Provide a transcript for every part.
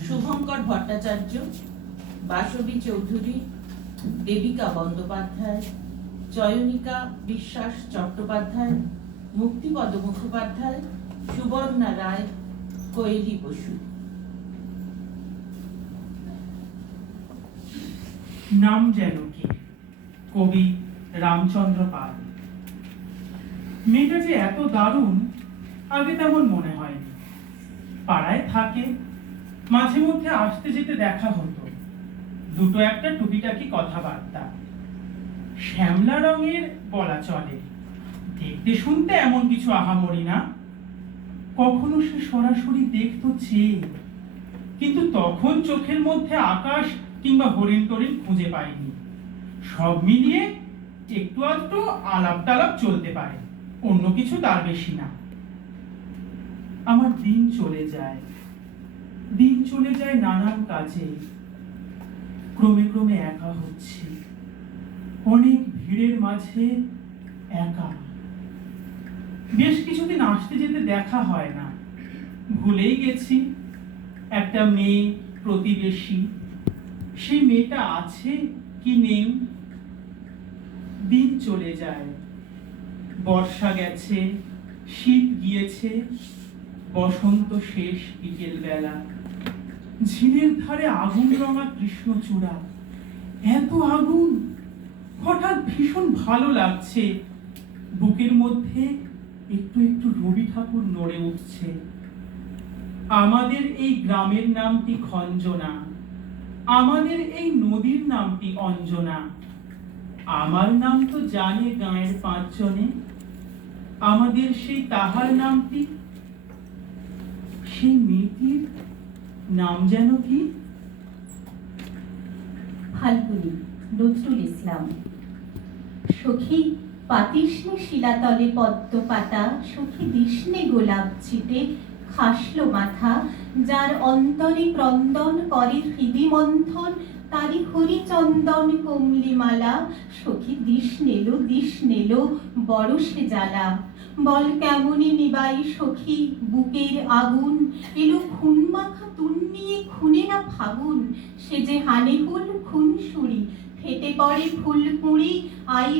শুভঙ্কর ভট্টাচার্য, বাসবী চৌধুরী, দেবিকা বন্দ্যোপাধ্যায়, চয়নিকা বিশ্বাস চট্টোপাধ্যায়, মুক্তিপদ মুখোপাধ্যায়, সুবর্ণা রায়, কোয়েলি বসু। নাম যেন কি? কবি রামচন্দ্র পাল। মেয়েটা যে এত দারুণ আগে তেমন মনে হয়নি। পাড়ায় থাকে, মাঝে মধ্যে আসতে যেতে দেখা হতো, দুটো একটা টুকিটাকি কথাবার্তা। শ্যামলা রঙের বলা চলে, দেখতে শুনতে এমন কিছু আহামরি না। কখনো সে সরাসরি দেখতো চেয়ে, কিন্তু তখন চোখের মধ্যে আকাশ কিংবা হরিণ টরিণ খুঁজে পায়নি। সব মিলিয়ে একটু আধটু আলাপ টালাপ চলতে পারে, অন্য কিছু তার বেশি না। আমার দিন চলে যায় নানান কাজে। ক্রমে ক্রমে একা হচ্ছি, অনেক ভিড়ের মাঝে একা। বেশ কিছুদিন আসতে যেতে দেখা হয় না, ভুলেই গেছি একটা মেয়ে প্রতিবেশী। সেই মেয়েটা আছে কি নেই। দিন চলে যায়, বর্ষা গেছে, শীত গিয়েছে, বসন্ত শেষ বিকেল বেলা। ঝিলের ধারে আগুন রঙা কৃষ্ণচূড়া, এত আগুন! হঠাৎ ভীষণ ভালো লাগছে, বুকের মধ্যে একটু একটু রবি ঠাকুর নড়ে উঠছে। আমাদের এই গ্রামের নামটি খঞ্জনা, আমাদের এই নদীর নামটি অঞ্জনা। আমার নাম তো জানে গাঁয়ের পাঁচজনে, আমাদের সেই তাহার নামটি। সেই মেয়েটির নাম যেন কি? ফাল্গুনী, নজরুল ইসলাম। সখী পাতিস্নে শিলাতলে পদ্ম পাতা, সখী দিস্নে গোলাপ ছিটে খাসলো মাথা। যার অন্তরে ক্রন্দন করে হৃদি মন্থন, তারি হরিচন্দন কমলি মালা। সখী দিস নেলো বড় সে জ্বালা। বল কেমনে নিবাই সখী বুকের আগুন, এলো খুন মাখা তুন নিয়ে খুনে না ফাগুন। সে যে হানে হুল খুন সুরি, ফেটে পড়ে ফুল কুঁড়ি। আই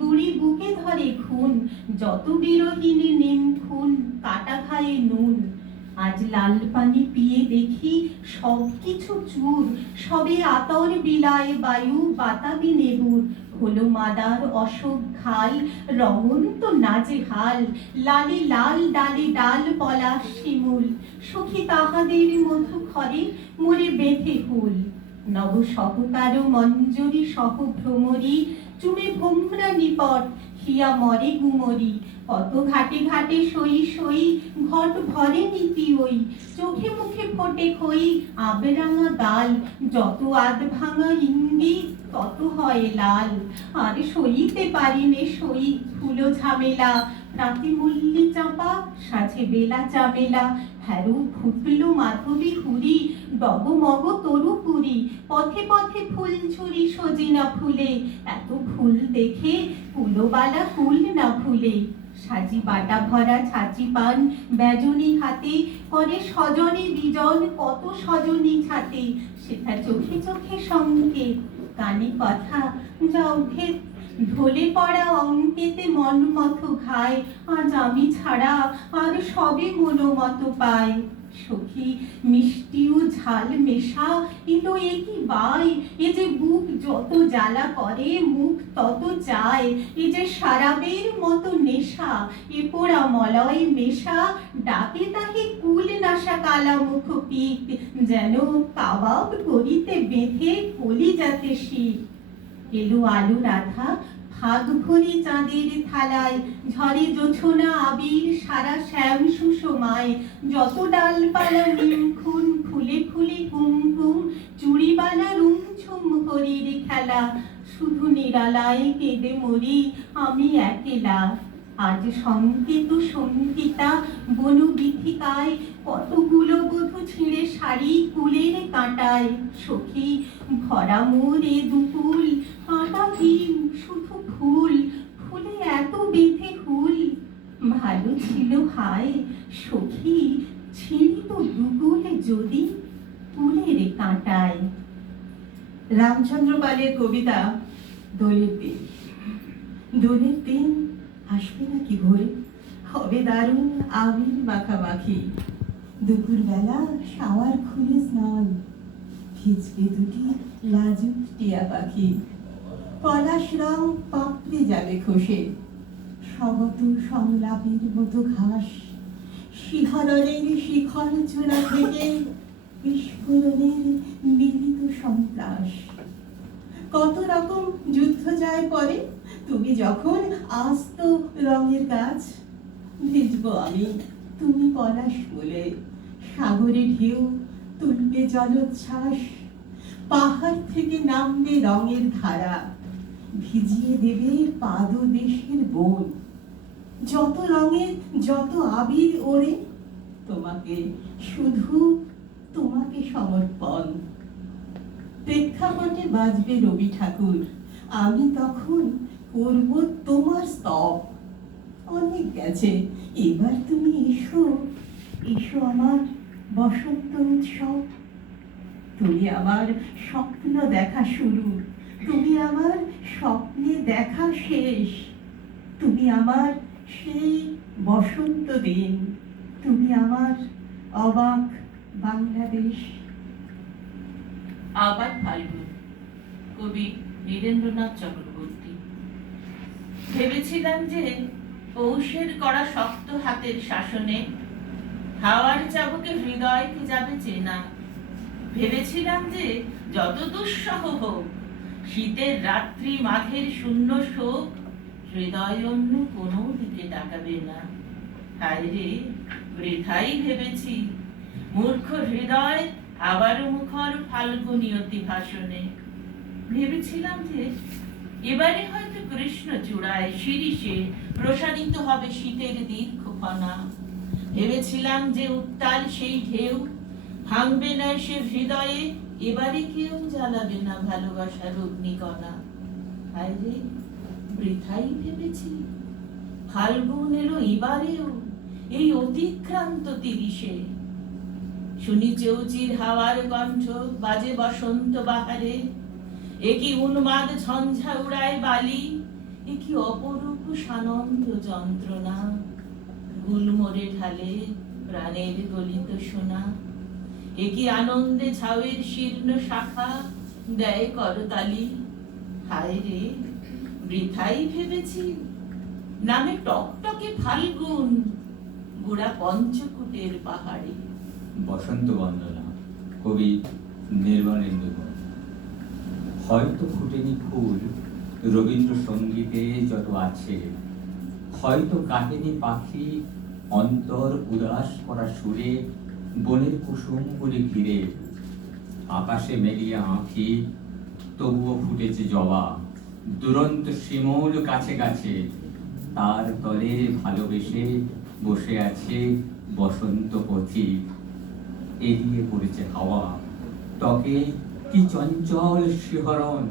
বুড়ি বুকে ধরে খুন, যত বিরোহিনী নিম খুন কাটা খায়ে নুন। আজ লাল পানি পিয়ে দেখি সব কিছু চুর, সবে আতর বিলায় বায়ু বাতাবি নেবুর। হলো মাদার অশোক ঘাল, রমন্ত নাজেহাল। লালে লাল ডালে ডাল পলাশ শিমুল, সখী তাহাদের মধু ঘরে মোরে বেঁধে হুল। নব সহকার মঞ্জরি সহ ভ্রমরী, চুমে ভোমরা নিপট হিয়া মরে গুমরি। কত ঘাটে ঘাটে সই ঘট ভরে নীতি ওই, চোখে মুখে ফোটে খই আবরাঙা গাল। যত আধ ভাঙা ইঙ্গিত তত হয় লাল। আর সইতে পারিনে সই ধুলো ঝামেলা, রাতে মল্লি চাপা সাজে বেলা চামেলা। হ্যারু ফুটলো মাধবী হুরি, ডগমগ তরু পুরি। পথে পথে ফুল ঝুরি সজিনা ফুলে, এত ফুল দেখে কুলোবালা কুল না ফুলে। সাজি বাটা ভরা ছাঁচি পান বেজনি হাতে, করে স্বজনে বিজন কত স্বজনী ছাতে। সেটা চোখে চোখে সংকেত, কানে কথা যাও ভেদ। ঢলে পড়া অঙ্কেতে মন মত ঘায়, আজ আমি ছাড়া আর সবে মনোমত পায়। সখী মিষ্টি ও ঝাল মেশা, এলো এ কি বাই। এ যে বুক যত জ্বালা করে মুখ তত চায়। এ যে সারাবের মতো নেশা, এ পোড়া মলয় মেশা। ডাকে তাহে কুল নাশা কালা মুখ পিক, যেন কাবাব করিতে বেঁধে কলিজাতে শিক। এলো আলু রাধা ভাগ ভরি চাঁদের থালায়, ঝরে জোছনা আবির সারা শ্যাম সুষমায়। যত ডালপালা নিমখুন ফুলে ফুলে কুমকুম, চুড়িবালা রুমঝুম হরির খেলা। শুধু নিরালায় কেঁদে মরি আমি একেলা। আজ সংকেত সঙ্গীতা বনবিথিকায়, কতগুলো বধূ ছিঁড়ে শাড়ি কুলের কাঁটায়। সখী ভরা মোর এ দুকুল, কাঁটাহীন শুধু ফুল, ফুলে এত বেঁধে হুল। ভালো ছিল হায় সখী ছিঁড়িত দুকুল যদি, ফুলের কাঁটায়। রামচন্দ্র পালের কবিতা দোলের দিন। দোলের দিন আসবে নাকি ভোরে, হবে দারুণ আবির মাখামাখি। দুপুরবেলা শাওয়ার খুলে স্নান, ভিজবে দুটি লাজুক টিয়া পাখি। পলাশ রং পাপড়ে যাবে খসে, স্বগত সংলাপের মতো ঘাস। শিহরণের শিখর চূড়া থেকে বিস্ফোরণের মিলিত সন্ত্রাস। কত রকম যুদ্ধ যায় পরে, তুমি যখন আস্ত রঙের গাছ। ভিজবো আমি, তুমি পলাশ ফুলে, সাগরে ঢেউ তুলবে জলোচ্ছ্বাস। পাহাড় থেকে নামবে রঙের ধারা, ভিজিয়ে দেবে পাদদেশের বন। যত রঙের যত আবির ওরে, তোমাকে শুধু তোমাকে সমর্পণ। প্রেক্ষাপটে বাজবে রবি ঠাকুর, আমি তখন করব তোমার স্তব। অনেক গেছে, এবার তুমি এসো, এসো আমার বসন্ত উৎসব। তুমি আমার স্বপ্ন দেখা শুরু, তুমি আমার স্বপ্নে দেখা শেষ। তুমি আমার সেই বসন্ত দিন, তুমি আমার অবাক বাংলাদেশ। আবার ফাল্গুন, কবি নীরেন্দ্রনাথ চক্রবর্তী। ভেবেছিলাম যে পৌষের কড়া শক্ত হাতের শাসনে হাওয়ার চাবুকে হৃদয়কে যাবে চেনা। ভেবেছিলাম যে যত দুঃসহ হোক, শীতের রাত্রি মাঘের শূন্য শোক হৃদয় অন্য কোনো দিকে তাকাবে না। হায় রে, বৃথাই ভেবেছি। মূর্খ হৃদয় আবারও মুখর ফাল্গুনীয়তি ভাষণে। ভেবেছিলাম যে এবারে হয়তো কৃষ্ণ চূড়ায় শিরিষে প্রসারিত হবে শীতের দীর্ঘ ফনা। ভেবেছিলাম যে উত্তাল সেই ঢেউ ভাঙবে না সে হৃদয়ে, এবারে কেউ জ্বালাবে না ভালোবাসার অগ্নিকণা। হায় রে, বৃথাই ভেবেছি। ফাল্গুন এলো এবারেও এই অতিক্রান্ত তিরিশে। শুনি চৌচির হাওয়ার কণ্ঠ বাজে বসন্ত বাহারে। একই উন্মাদ ঝঞ্ঝা উড়ায় বালি, একই অপরূপ সানন্দ যন্ত্রণা। গুলমরে ঢালে প্রাণের গলিত সোনা, একই আনন্দে ঝাউয়ের শীর্ণ শাখা দেয় করতালি। হায় রে, বৃথাই ভেবেছি। নামে টকটকে ফাল্গুন গুড়া পঞ্চকুটের পাহাড়ে। বসন্ত বন্দনা, কবি নির্মলেন্দু গুণ। হয়তো ফুটেনি ফুল রবীন্দ্রসঙ্গীতে যত আছে, হয়তো কাটেনি পাখি অন্তর উদাস করা সুরে বনের কুসুমগুলি ঘিরে। আকাশে মেলিয়া আঁখি তবুও ফুটেছে জবা, দুরন্ত শিমুল গাছে গাছে। তার তলে ভালোবেসে বসে আছে বসন্ত পথিক। এড়িয়ে পড়েছে হাওয়া, ত্বকে কি চঞ্চল শিহরণ।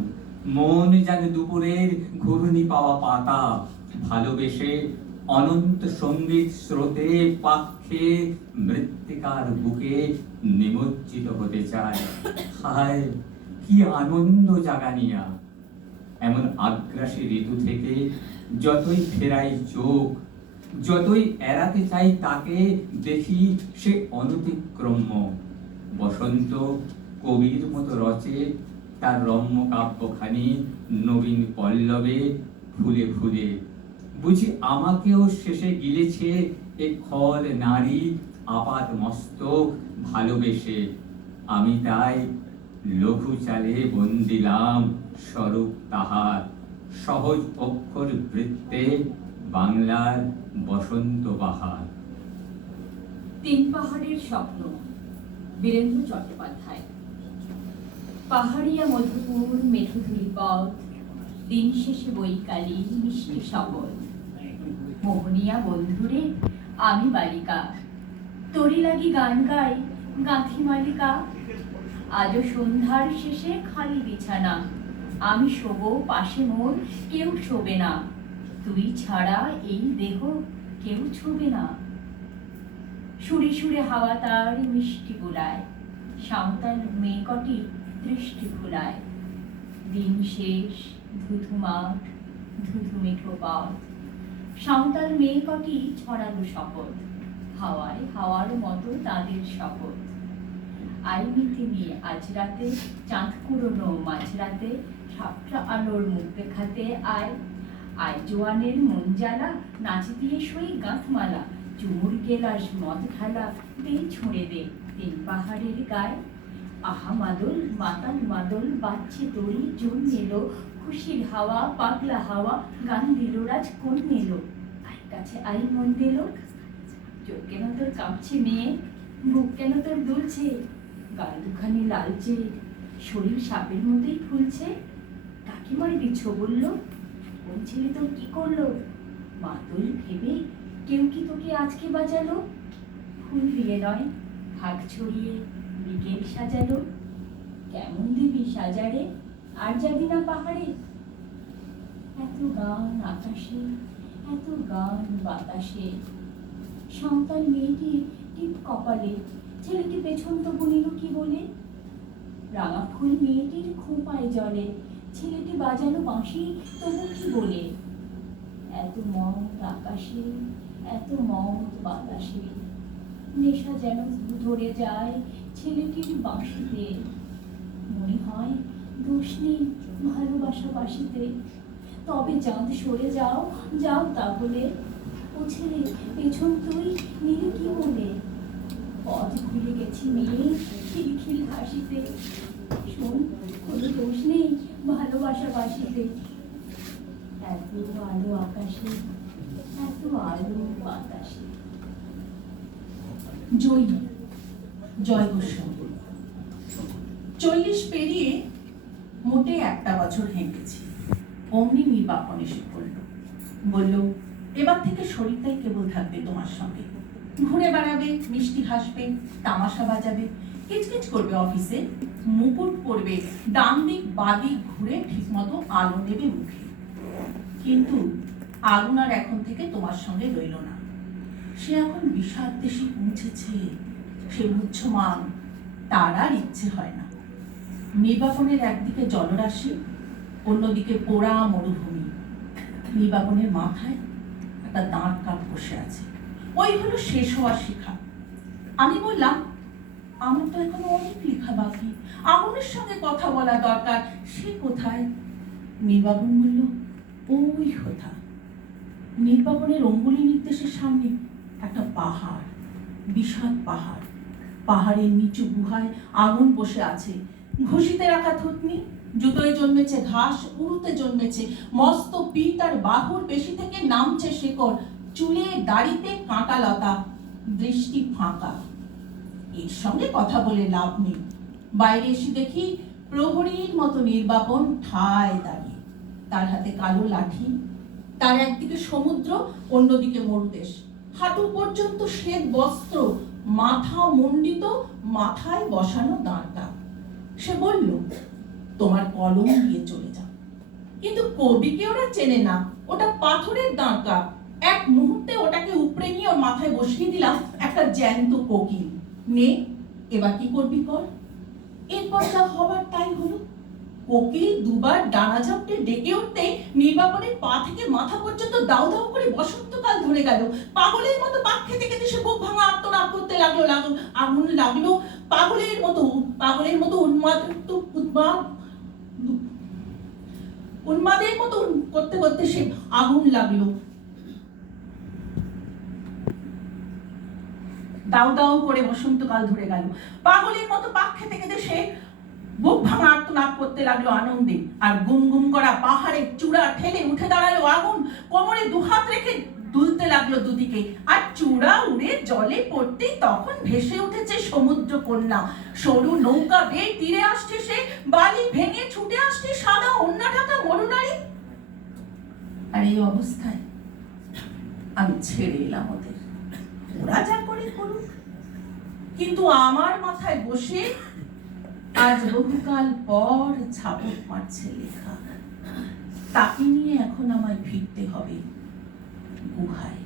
মন জানে দুপুরের ঘূর্ণি পাওয়া পাতা, ভালোবেসে অনন্ত সঙ্গীত স্রোতে পাক্ষে মৃত্তিকার বুকে নিমজ্জিত হতে চায়। হায়, কি আনন্দ জাগানিয়া! এমন আগ্রাসী ঋতু থেকে যতই ফেরাই চোখ, যতই এড়াতে চাই তাকে, দেখি সে অনতিক্রম্য। বসন্ত কবির মতো রচে তার রম্য কাব্যখানি নবীন পল্লবে ফুলে ফুলে। বুঝি আমাকেও শেষে গিলেছে এ খল নারী আপাত মস্তক ভালোবেসে। আমি তাই লঘু চালে বন্দিলাম স্বরূপ তাহার, সহজ অক্ষর বৃত্তে বাংলার বসন্ত বাহার। তিন পাহাড়ের স্বপ্ন, বীরেন্দ্র চট্টোপাধ্যায়। পাহাড়িয়া মধুপুর মেঠোধুলি পথ, দিন শেষে বৈকালী মিষ্টি শপথ। মোহনিয়া বন্ধুরে আমি বালিকা, তোরি লাগি গান গাই গাঁথি মালিকা। আজও সন্ধ্যার শেষে খালি বিছানা, আমি শোবো পাশে মোর কেউ শোবে না। তুই ছাড়া এই দেহ কেউ ছুবে না। সুরে সুরে হাওয়া তার মিষ্টি গোলায়, সাঁওতাল মেয়ে কটি দৃষ্টি ভুলায়। দিন শেষ, ধুধু মাঠ, ধুধু মেঠো পথ। সাঁওতাল মেয়ে কটি ছড়ালো শপথ, হাওয়ায় হাওয়ার মতো তাদের শপথ। আই মিথি নিয়ে আজ রাতে, চাঁদ কুড়োনো মাঝরাতে, সাতটা আলোর মুখ দেখাতে আয়। আয় জোয়ানের মন জ্বালা, নাচ দিয়ে সই গাঁথমালা, চুমুর গেলাস মদ ঢালা, দে ছুঁড়ে দে তিন পাহাড়ের গায়ে। আহা মাদল মাতাল মাদল, বাজছে দড়ি জোর এলো, খুশির হাওয়া পাগলা হাওয়া, গান দিল রাজ কোন এলো। আই কাছে আই মন দিল, চোখ কেন তোর কাঁপছে মেয়ে, বুক কেন তোর দুলছে, গাল দুখানি লালচে, শরীর সাপের মতোই ফুলছে। কাকিমার বিছো বলল, কোন ছেলে তোর কি করলো? মাদল ভেবে কেউ কি তোকে আজকে বাজালো? ফুল দিয়ে নয়, ভাগ ছড়িয়ে বিকেল সাজালো। কেমন দিবি সাজারে, আর যাবি না পাহাড়ে? এত গান আকাশে, এত গান বাতাসে। সাঁওতাল মেয়েটির টিপ কপালে, ছেলেটি পেছন তো বুনিল কি বলে। রাঙা ফুল মেয়েটির খোঁপায় জলে, ছেলেটি বাজালো বাঁশি তবু কি বলে। এত মত আকাশে, এত মত বাতাসে, নেশা যেন ধরে যায় ছেলেটির বাঁশিতে। মনে হয় দোষ নেই ভালোবাসা বাসিতে, তবে চাঁদ সরে যাও, যাও তাহলে। ও ছেলে পেছন তুই নিলে কি বলে? পথ ভুলে গেছি মেয়ে খিলখিল হাসিতে, শোন কোনো দোষ নেই ভালোবাসা বাসিতে। এত আলো আকাশে, এত আলো বাতাসে। জয়ী জয় গোস্বামী। 40 পেরিয়ে মোটে একটা বছর হেঁটেছি। অমনি নির্বাপন এসে পড়ল, বলল, এবার থেকে শরীরটাই কেবল থাকবে তোমার সঙ্গে। ঘুরে বেড়াবে, মিষ্টি হাসবে, তামাশা বাজাবে, কিচকিচ করবে অফিসে, মুকুট পরবে, ডান দিক বাদিক ঘুরে ঠিক মতো আলো দেবে মুখে। কিন্তু আগুন আর এখন থেকে তোমার সঙ্গে রইল না। সে এখন বিষাদ দেশে পৌঁছেছে, সে উচ্ছমান, তার আর ইচ্ছে হয় না। নির্বাপনের একদিকে জলরাশি, অন্যদিকে পোড়া মরুভূমি। নির্বাপনের মাথায় একটা দাঁড় কাপ বসে আছে, ওই হলো শেষ হওয়ার শিখা। আমি বললাম, আমার তো এখনো অনেক লেখা বাকি, আগুনের সঙ্গে কথা বলা দরকার, সে কোথায়? নির্বাপন বলল, ওই কথা। নির্বাপনের অঙ্গুলি নির্দেশের সামনে একটা পাহাড়, বিষাদ পাহাড়। পাহাড়ের নিচু গুহায় আগুন বসে আছে। ঘষিতে রাখা থুতনি, জুতোয় জন্মেছে ঘাস, উড়ুতে জন্মেছে মস্ত পিঠ, আর বাহুর পেশি থেকে নামছে শেকড়, চুলে দাড়িতে কাঁটা লতা, দৃষ্টি ফাঁকা। এর সঙ্গে কথা বলে লাভ নেই। বাইরে এসে দেখি প্রহরীর মতো নির্বাপন ঠায় দাঁড়িয়ে, তার হাতে কালো লাঠি, তার একদিকে সমুদ্র, অন্যদিকে মরুদেশ। হাঁটু পর্যন্ত শ্বেত বস্ত্র, মাথা মুন্ডিত, মাথায় বসানো দাঁড়টা। সে বলল, তোমার কলম দিয়ে চলে যাও। কিন্তু কবিকে ওরা চেনে না, ওটা পাথরের দাঁড়কা। এক মুহূর্তে ওটাকে উপড়ে নিয়ে ওর মাথায় বসিয়ে দিলাম একটা জ্যান্ত কোকিল। নে, এবার কি করবি কর। এরপর যা হবার তাই হলো। কোকিল দুবার ডানা ঝাপটে ডেকে উঠতেই নির্বাপনের পা থেকে মাথা পর্যন্ত দাউ দাউ করে বসন্তকাল ধরে গেল। পাগলের মতো পাক খেতে খেতে সে বুক ভাঙা আর্তনাদ করতে লাগলো। আগুন লাগলো পাগলের মতো উন্মাদের মতো করতে করতে সে আগুন লাগলো। দাউ দাউ করে বসন্তকাল ধরে গেল। পাগলের মতো পাক খেতে খেতে সে বুক ভাঙা আর্তনাদ করতে লাগলো আনন্দে। আর গুম গুম করা পাহাড়ের চূড়া ঠেলে উঠে দাঁড়ালো আগুন, কোমরে দুহাত রেখে দুলতে লাগলো দুদিকে। আর চূড়া উড়ে জলে পড়তেই তখন ভেসে উঠেছে সমুদ্র কন্যা। সরু নৌকা বেয়ে তীরে আসছে সে, বালি ভেঙে ছুটে আসছে সাদা ওন্না ঢাকা মরুনারী। আর এই অবস্থায় আমি ছেড়ে এলাম ওদের, ওরা যা করে করুক। কিন্তু আমার মাথায় বসে আজ বহুকাল পর ঝাপট মারছে লেখা। তাকে নিয়ে এখন আমায় ফিরতে হবে গুহায়।